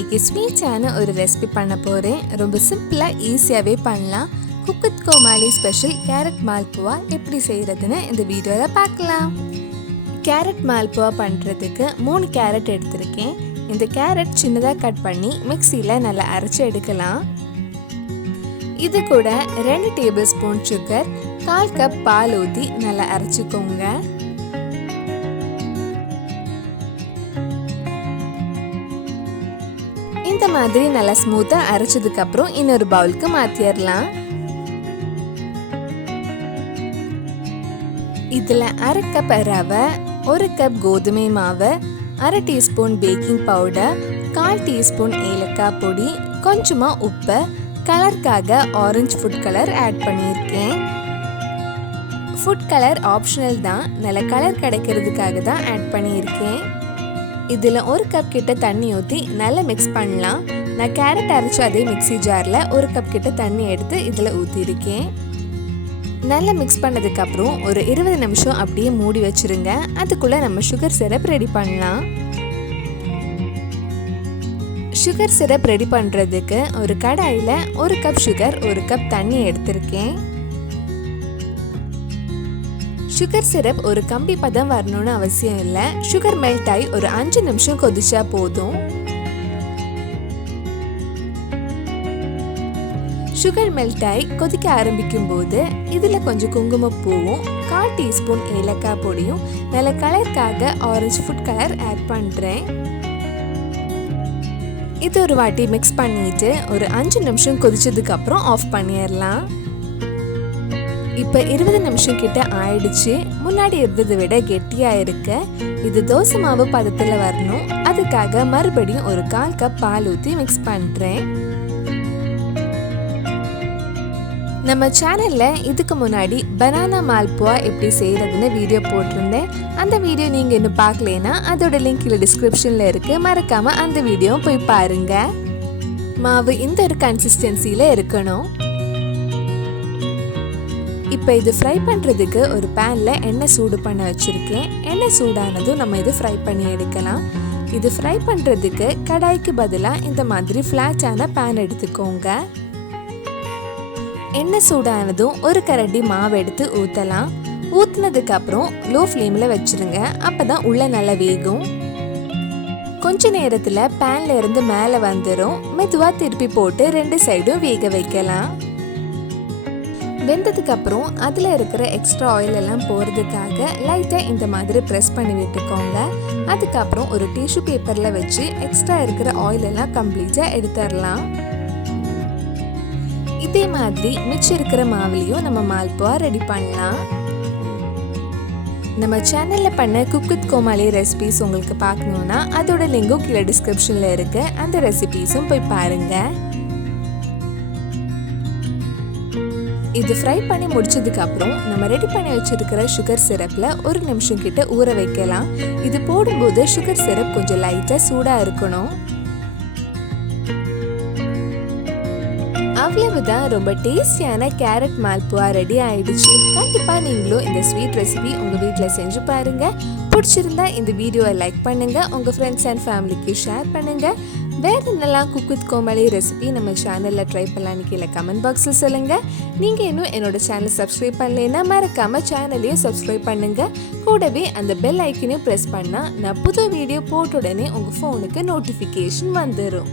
இன்னைக்கு ஸ்வீட்டான ஒரு ரெசிபி பண்ண போகிறேன். ரொம்ப சிம்பிளாக ஈஸியாகவே பண்ணலாம். Cook with Comali special carrot malpua எப்படி செய்கிறதுன்னு இந்த வீடியோவில் பார்க்கலாம். கேரட் மால்புவா பண்ணுறதுக்கு 3 கேரட் எடுத்திருக்கேன். இந்த கேரட் சின்னதாக கட் பண்ணி மிக்சியில் நல்லா அரைச்சி எடுக்கலாம். இது கூட 2 டேபிள் ஸ்பூன் சுகர், 1/4 கப் பால் ஊற்றி நல்லா அரைச்சிக்கோங்க. இந்த மாதிரி நல்லா ஸ்மூத்தாக அரைச்சதுக்கு அப்புறம் இன்னொரு பவுலுக்கு மாற்றிடலாம். இதில் 1/2 கப் ரவை, 1 கப் கோதுமை மாவு, 1/2 டீஸ்பூன் பேக்கிங் பவுடர், 1/4 டீஸ்பூன் ஏலக்காய் பொடி, கொஞ்சமாக உப்பு, கலருக்காக ஆரஞ்சு ஃபுட் கலர் ஆட் பண்ணியிருக்கேன். ஃபுட் கலர் ஆப்ஷனல் தான், நல்ல கலர் கிடைக்கிறதுக்காக தான் ஆட் பண்ணியிருக்கேன். இதில் 1 கப் கிட்ட தண்ணி ஊற்றி நல்லா மிக்ஸ் பண்ணலாம். நான் கேரட் அரைச்சி அதே மிக்ஸி ஜாரில் 1 கப் கிட்ட தண்ணி எடுத்து இதில் ஊற்றிருக்கேன். நல்லா மிக்ஸ் பண்ணதுக்கப்புறம் ஒரு 20 நிமிஷம் அப்படியே மூடி வச்சுருங்க. அதுக்குள்ளே நம்ம சுகர் சிரப் ரெடி பண்ணலாம். சுகர் சிரப் ரெடி பண்ணுறதுக்கு ஒரு கடாயில் 1 கப் சுகர், 1 கப் தண்ணி எடுத்திருக்கேன். சுகர் சிரப் ஒரு கம்பி பதம் வரணும்னு அவசியம் இல்லை. சுகர் மெல்ட் ஆகி ஒரு 5 நிமிஷம் கொதிச்சா போதும். சுகர் மெல்ட் ஆகி கொதிக்க ஆரம்பிக்கும் போது இதில் கொஞ்சம் குங்குமப்பூவும், 1/4 டீஸ்பூன் ஏலக்காய் பொடியும், நல்ல கலருக்காக ஆரஞ்சு ஃபுட் கலர் ஆட் பண்ணுறேன். இது ஒரு வாட்டி மிக்ஸ் பண்ணிட்டு ஒரு 5 நிமிஷம் கொதிச்சதுக்கு அப்புறம் ஆஃப் பண்ணிடலாம். இப்போ 20 நிமிஷம் கிட்ட ஆயிடுச்சு. முன்னாடி இருந்ததை விட கெட்டியாக இருக்கு. இது தோசை மாவு பதத்தில் வரணும். அதுக்காக மறுபடியும் ஒரு 1/4 கப் பால் ஊற்றி மிக்ஸ் பண்ணுறேன். நம்ம சேனலில் இதுக்கு முன்னாடி பனானா மால்புவா எப்படி செய்கிறதுன்னு வீடியோ போட்டிருந்தேன். அந்த வீடியோ நீங்கள் இன்னும் பார்க்கலனா அதோட லிங்க் கீழே டிஸ்கிரிப்ஷனில் இருக்குது. மறக்காமல் அந்த வீடியோவும் போய் பாருங்கள். மாவு இந்த ஒரு கன்சிஸ்டன்சியில் இருக்கணும். இப்போ இது ஃப்ரை பண்ணுறதுக்கு ஒரு பேனில் எண்ணெய் சூடு பண்ண வச்சுருக்கேன். எண்ணெய் சூடானதும் நம்ம இது ஃப்ரை பண்ணி எடுக்கலாம். இது ஃப்ரை பண்ணுறதுக்கு கடாய்க்கு பதிலாக இந்த மாதிரி ஃப்ளாட்டான பேன் எடுத்துக்கோங்க. எண்ணெய் சூடானதும் ஒரு கரண்டி மாவு எடுத்து ஊற்றலாம். ஊற்றுனதுக்கப்புறம் லோ ஃப்ளேமில் வச்சுருங்க. அப்போ தான் உள்ளே நல்லா வேகும். கொஞ்ச நேரத்தில் பேனில் இருந்து மேலே வந்துடும். மெதுவாக திருப்பி போட்டு 2 சைடும் வேக வைக்கலாம். வெந்ததுக்கு அப்புறம் அதில் இருக்கிற எக்ஸ்ட்ரா ஆயில் எல்லாம் போகிறதுக்காக லைட்டாக இந்த மாதிரி ப்ரெஸ் பண்ணி விட்டுக்கோங்க. அதுக்கப்புறம் ஒரு டிஷ்யூ பேப்பரில் வச்சு எக்ஸ்ட்ரா இருக்கிற ஆயில் எல்லாம் கம்ப்ளீட்டாக எடுத்துடலாம். இதே மாதிரி மிச்சம் இருக்கிற மாவுலையும் நம்ம மால்புவா ரெடி பண்ணலாம். நம்ம சேனலில் பண்ண குக் வித் கோமாளி ரெசிபிஸ் உங்களுக்கு பார்க்கணுன்னா அதோட லிங்கும் கீழே டிஸ்கிரிப்ஷனில் இருக்கு. அந்த ரெசிபிஸும் போய் பாருங்கள். இது ஃப்ரை பண்ணி முடிச்சதுக்கு அப்புறம் நம்ம ரெடி பண்ணி வச்சிருக்கிற சுகர் சிரப்பில் 1 நிமிஷம் கிட்ட ஊற வைக்கலாம். இது போடும்போது சுகர் சிரப் கொஞ்சம் லைட்டாக சூடாக இருக்கணும். அவ்வளவுதான், ரொம்ப டேஸ்டியான கேரட் மால்புவா ரெடி ஆயிடுச்சு. கண்டிப்பாக நீங்களும் இந்த ஸ்வீட் ரெசிபி உங்கள் வீட்டில் செஞ்சு பாருங்கள். பிடிச்சிருந்தா இந்த வீடியோவை லைக் பண்ணுங்கள், உங்கள் ஃப்ரெண்ட்ஸ் அண்ட் ஃபேமிலிக்கு ஷேர் பண்ணுங்கள். வேறு என்னெல்லாம் குக் வித் கோமாளி ரெசிபி நம்ம சேனலில் ட்ரை பண்ணலான்னு கீழே கமெண்ட் பாக்ஸில் சொல்லுங்கள். நீங்கள் இன்னும் என்னோடய சேனல் சப்ஸ்கிரைப் பண்ணலைன்னா மறக்காமல் சேனலையும் சப்ஸ்கிரைப் பண்ணுங்கள். கூடவே அந்த பெல் ஐக்கனையும் ப்ரெஸ் பண்ணால் நான் புது வீடியோ போட்ட உடனே உங்கள் ஃபோனுக்கு நோட்டிஃபிகேஷன் வந்துடும்.